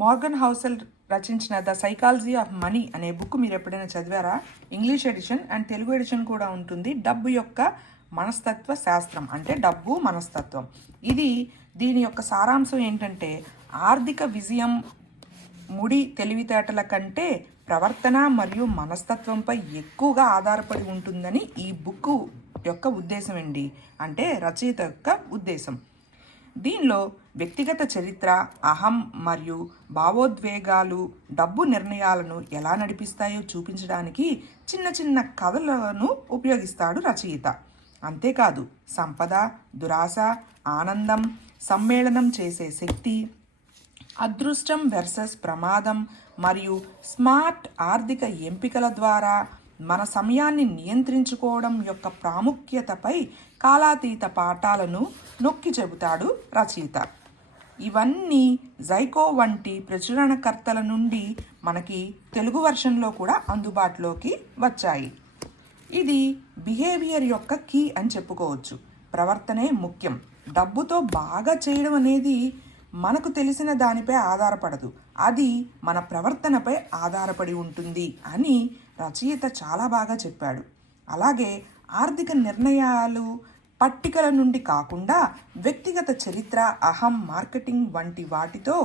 Morgan Housel రచించిన the psychology of money అనే book మీరు ఎప్పుడైనా చదివారా? English edition and Telugu edition కూడా ఉంటుంది. డబ్బు యొక్క మనస్తత్వ శాస్త్రం అంటే డబ్బు మనస్తత్వం. దీని యొక్క సారాంశం ఏంటంటే ఆర్థిక విజయం ముడి తెలివితేటల కంటే ప్రవర్తన మరియు మనస్తత్వంపై ఎక్కువగా ఆధారపడి ఉంటుందని ఈ బుక్ యొక్క ఉద్దేశం అండి. అంటే రచయిత యొక్క ఉద్దేశం. దీనిలో వ్యక్తిగత చరిత్ర, అహం మరియు భావోద్వేగాలు డబ్బు నిర్ణయాలను ఎలా నడిపిస్తాయో చూపించడానికి చిన్న చిన్న కథలను ఉపయోగిస్తాడు రచయిత. అంతేకాదు సంపద, దురాశ, ఆనందం సమ్మేళనం చేసే శక్తి, అదృష్టం వర్సెస్ ప్రమాదం మరియు స్మార్ట్ ఆర్థిక ఎంపికల ద్వారా మన సమయాన్ని నియంత్రించుకోవడం యొక్క ప్రాముఖ్యతపై కాలాతీత పాఠాలను నొక్కి చెబుతాడు రచయిత. ఇవన్నీ జైకో వంటి ప్రచురణకర్తల నుండి మనకి తెలుగు వర్షన్లో కూడా అందుబాటులోకి వచ్చాయి. ఇది బిహేవియర్ యొక్క కీ అని చెప్పుకోవచ్చు. ప్రవర్తనే ముఖ్యం. డబ్బుతో బాగా చేయడం అనేది మనకు తెలిసిన దానిపై ఆధారపడదు, అది మన ప్రవర్తనపై ఆధారపడి ఉంటుంది అని రచయిత చాలా బాగా చెప్పాడు. అలాగే ఆర్థిక నిర్ణయాలు పట్టికల నుండి కాకుండా వ్యక్తిగత చరిత్ర, అహం, మార్కెటింగ్ వంటి వాటితో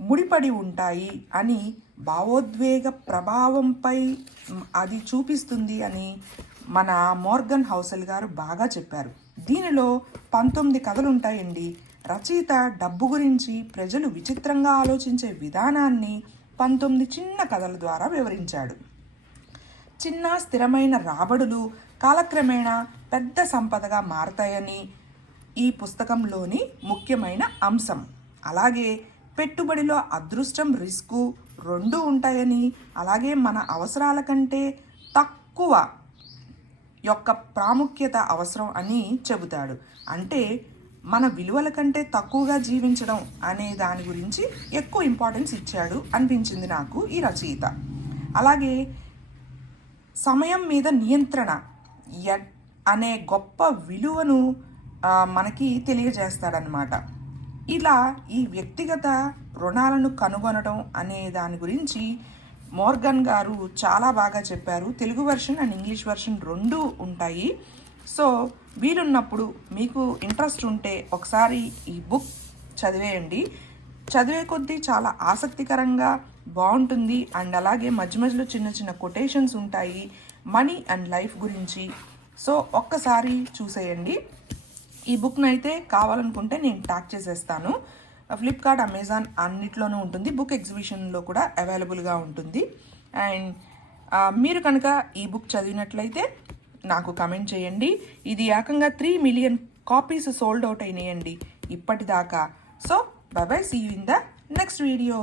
ముడిపడి ఉంటాయి అని, భావోద్వేగ ప్రభావంపై అది చూపిస్తుంది అని మన మోర్గన్ హౌసెల్ గారు బాగా చెప్పారు. దీనిలో 19 కథలు ఉంటాయండి. రచయిత డబ్బు గురించి ప్రజలు విచిత్రంగా ఆలోచించే విధానాన్ని 19 చిన్న కథల ద్వారా వివరించాడు. చిన్న స్థిరమైన రాబడులు కాలక్రమేణా పెద్ద సంపదగా మారతాయని ఈ పుస్తకంలోని ముఖ్యమైన అంశం. అలాగే పెట్టుబడిలో అదృష్టం, రిస్కు రెండూ ఉంటాయని, అలాగే మన అవసరాల కంటే తక్కువ యొక్క ప్రాముఖ్యత అవసరం అని చెబుతాడు. అంటే మన విలువల కంటే తక్కువగా జీవించడం అనే దాని గురించి ఎక్కువ ఇంపార్టెన్స్ ఇచ్చాడు అనిపించింది నాకు ఈ రచయిత. అలాగే సమయం మీద నియంత్రణ అనే గొప్ప విలువను మనకి తెలియజేస్తాడనమాట. ఇలా ఈ వ్యక్తిగత రుణాలను కనుగొనడం అనే దాని గురించి మోర్గన్ గారు చాలా బాగా చెప్పారు. Telugu version and English version రెండూ ఉంటాయి. సో వీలున్నప్పుడు మీకు ఇంట్రెస్ట్ ఉంటే ఒకసారి ఈ బుక్ చదివేయండి. చదివే కొద్దీ చాలా ఆసక్తికరంగా బాగుంటుంది. అండ్ అలాగే మధ్య మధ్యలో చిన్న చిన్న కొటేషన్స్ ఉంటాయి మనీ అండ్ లైఫ్ గురించి. సో ఒక్కసారి చూసేయండి. ఈ బుక్ని అయితే కావాలనుకుంటే నేను ట్యాగ్ చేసేస్తాను. ఫ్లిప్కార్ట్, అమెజాన్ అన్నిట్లోనూ ఉంటుంది. బుక్ ఎగ్జిబిషన్లో కూడా అవైలబుల్గా ఉంటుంది. అండ్ మీరు కనుక ఈ బుక్ చదివినట్లయితే నాకు కమెంట్ చేయండి. ఇది ఏకంగా 3 మిలియన్ కాపీస్ సోల్డ్ అవుట్ అయినాయండి ఇప్పటిదాకా. So bye bye, see you in the next video.